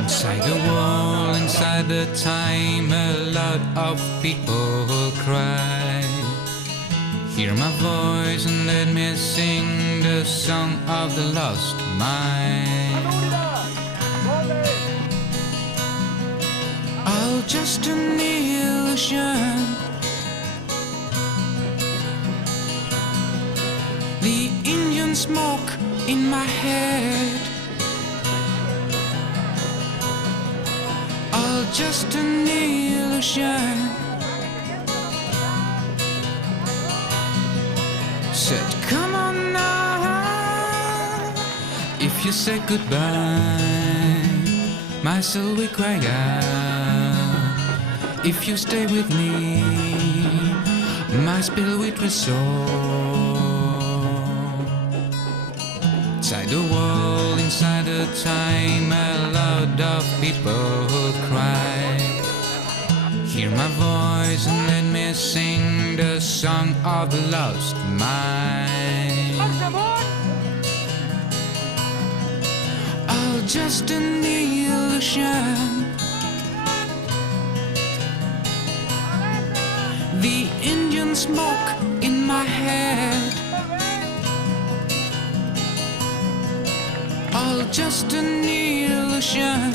Inside the wall, inside the time, a lot of people cry. Hear my voice and let me sing the song of the lost mind. All just an illusion. The Indian smoke in my head. All just an illusion. Said, come on now. If you say goodbye, my soul will cry out. If you stay with me, my spirit will restore. Inside the wall, inside the time, a lot of people cry. Hear my voice and let me sing the song of the lost mind. All just an illusion. The Indian smoke in my head. All just an illusion.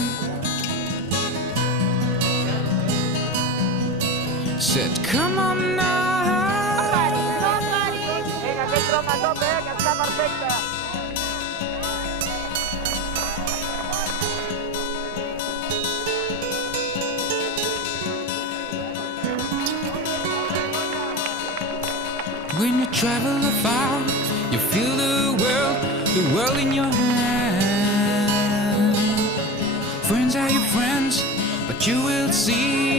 Said, come on now. Vinga, aquest trom a tope, que està perfecte. When you travel afar, you feel the world in your hand. Friends are your friends, but you will see